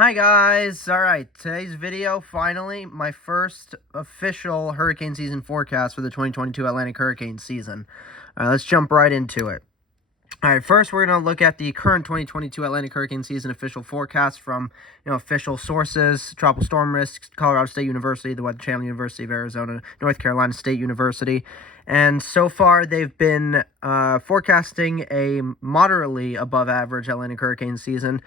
Hi guys! Alright, today's video, finally, my first official hurricane season forecast for the 2022 Atlantic hurricane season. Alright, let's jump right into it. Alright, first we're going to look at the current 2022 Atlantic hurricane season official forecast from, official sources: Tropical Storm Risks, Colorado State University, the Weather Channel, University of Arizona, North Carolina State University. And so far, they've been forecasting a moderately above average Atlantic hurricane season.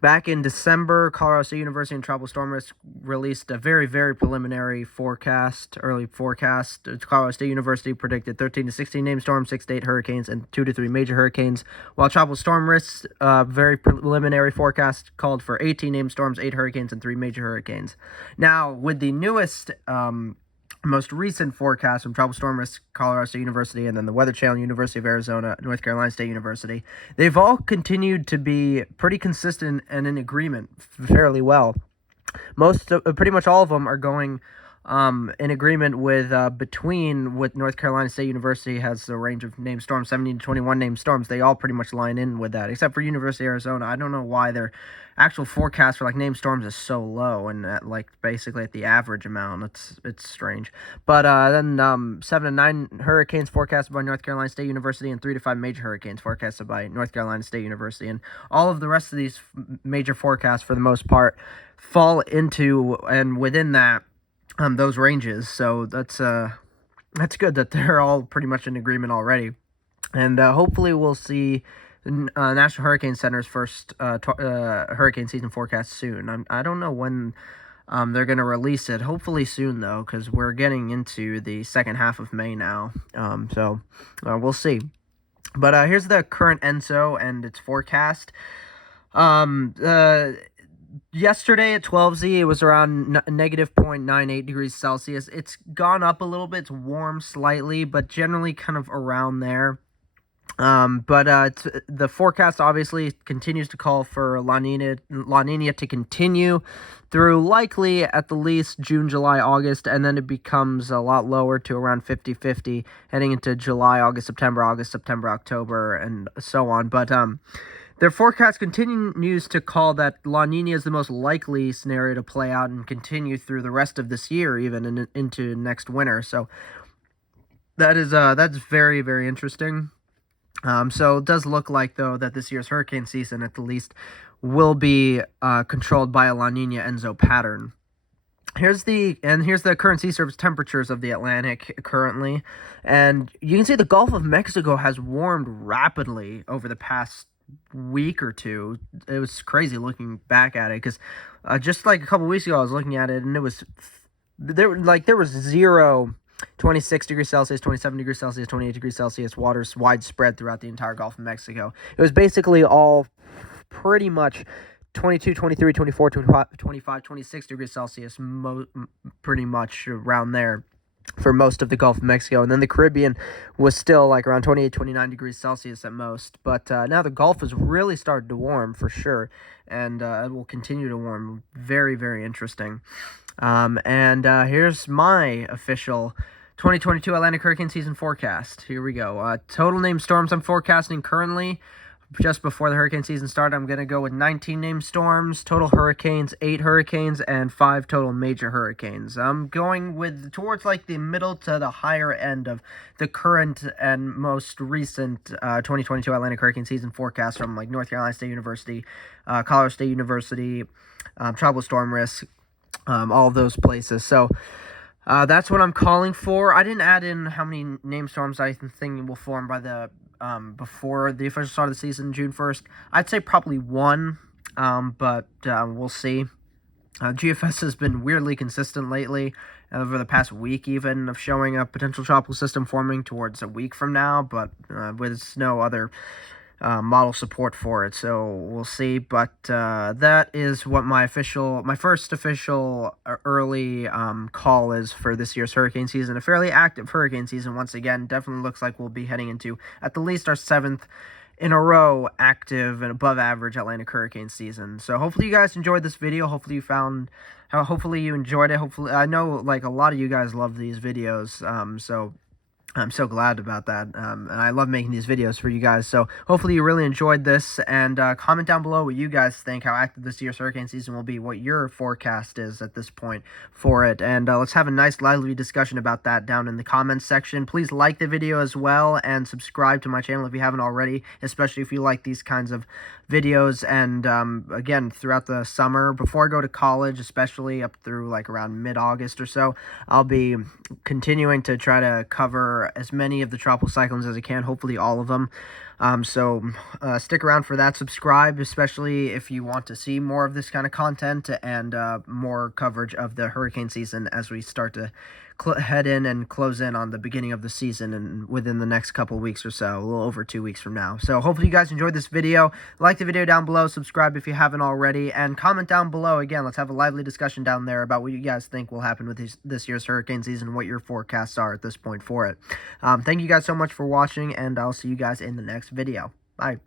Back in December, Colorado State University and Tropical Storm Risk released a very, very preliminary forecast, early forecast. Colorado State University predicted 13 to 16 named storms, 6 to 8 hurricanes, and 2 to 3 major hurricanes, while Tropical Storm Risk's very preliminary forecast called for 18 named storms, 8 hurricanes, and 3 major hurricanes. Now, with the newest most recent forecast from Tropical Storm Risk, Colorado State University, and then the Weather Channel, University of Arizona, North Carolina State University, they've all continued to be pretty consistent and in agreement fairly well. Pretty much all of them are going in agreement with with North Carolina State University has a range of named storms, 17 to 21 named storms. They all pretty much line in with that, except for University of Arizona. I don't know why their actual forecast for named storms is so low and at basically at the average amount. It's strange. But then 7 to 9 hurricanes forecasted by North Carolina State University, and 3 to 5 major hurricanes forecasted by North Carolina State University. And all of the rest of these major forecasts, for the most part, fall into and within that those ranges. So that's good that they're all pretty much in agreement already. And hopefully we'll see National Hurricane Center's first hurricane season forecast soon. I don't know when they're going to release it. Hopefully soon, though, because we're getting into the second half of May now. So we'll see. But here's the current ENSO and its forecast. Yesterday at 12Z, it was around negative 0.98 degrees Celsius. It's gone up a little bit. It's warm slightly, but generally kind of around there. The forecast obviously continues to call for La Niña to continue through likely at the least June, July, August, and then it becomes a lot lower to around 50-50 heading into July, August, September, October, and so on. But their forecast continues to call that La Niña is the most likely scenario to play out and continue through the rest of this year, even into next winter. So that's very, very interesting. So it does look like, though, that this year's hurricane season, at the least, will be controlled by a La Niña ENSO pattern. Here's the current sea surface temperatures of the Atlantic currently, and you can see the Gulf of Mexico has warmed rapidly over the past week or two. It was crazy looking back at it, because just a couple weeks ago I was looking at it, and it was there was 0, 26 degrees Celsius, 27 degrees Celsius, 28 degrees Celsius waters widespread throughout the entire Gulf of Mexico. It was basically all pretty much 22, 23, 24, 25, 26 degrees Celsius, pretty much around there for most of the Gulf of Mexico. And then the Caribbean was still around 28, 29 degrees Celsius at most. But now the Gulf has really started to warm for sure, and it will continue to warm. Very, very interesting. Here's my official 2022 Atlantic hurricane season forecast. Here we go. Total named storms I'm forecasting currently, just before the hurricane season started, I'm going to go with 19 named storms, total hurricanes, 8 hurricanes, and 5 total major hurricanes. I'm going towards the middle to the higher end of the current and most recent 2022 Atlantic hurricane season forecast from North Carolina State University, Colorado State University, Tropical Storm Risk, all of those places. So that's what I'm calling for. I didn't add in how many named storms I think will form by the before the official start of the season, June 1st. I'd say probably 1, but we'll see. GFS has been weirdly consistent lately, over the past week even, of showing a potential tropical system forming towards a week from now, but with no other model support for it, so we'll see. But that is what my first official early call is for this year's hurricane season. A fairly active hurricane season once again. Definitely looks like we'll be heading into at the least our 7th in a row active and above average Atlantic hurricane season. So hopefully you guys enjoyed this video. Hopefully you enjoyed it. Hopefully, I know a lot of you guys love these videos, so I'm so glad about that, and I love making these videos for you guys. So hopefully you really enjoyed this, and comment down below what you guys think, how active this year's hurricane season will be, what your forecast is at this point for it, and let's have a nice lively discussion about that down in the comments section. Please like the video as well, and subscribe to my channel if you haven't already, especially if you like these kinds of videos. And again, throughout the summer, before I go to college, especially up through like around mid-August or so, I'll be continuing to try to cover as many of the tropical cyclones as I can, hopefully all of them. So stick around for that. Subscribe, especially if you want to see more of this kind of content and more coverage of the hurricane season as we start to head in and close in on the beginning of the season, and within the next couple weeks or so, a little over 2 weeks from now. So hopefully you guys enjoyed this video. Like the video down below, subscribe if you haven't already, and comment down below. Again, let's have a lively discussion down there about what you guys think will happen with this year's hurricane season, what your forecasts are at this point for it. Thank you guys so much for watching, and I'll see you guys in the next video. Bye.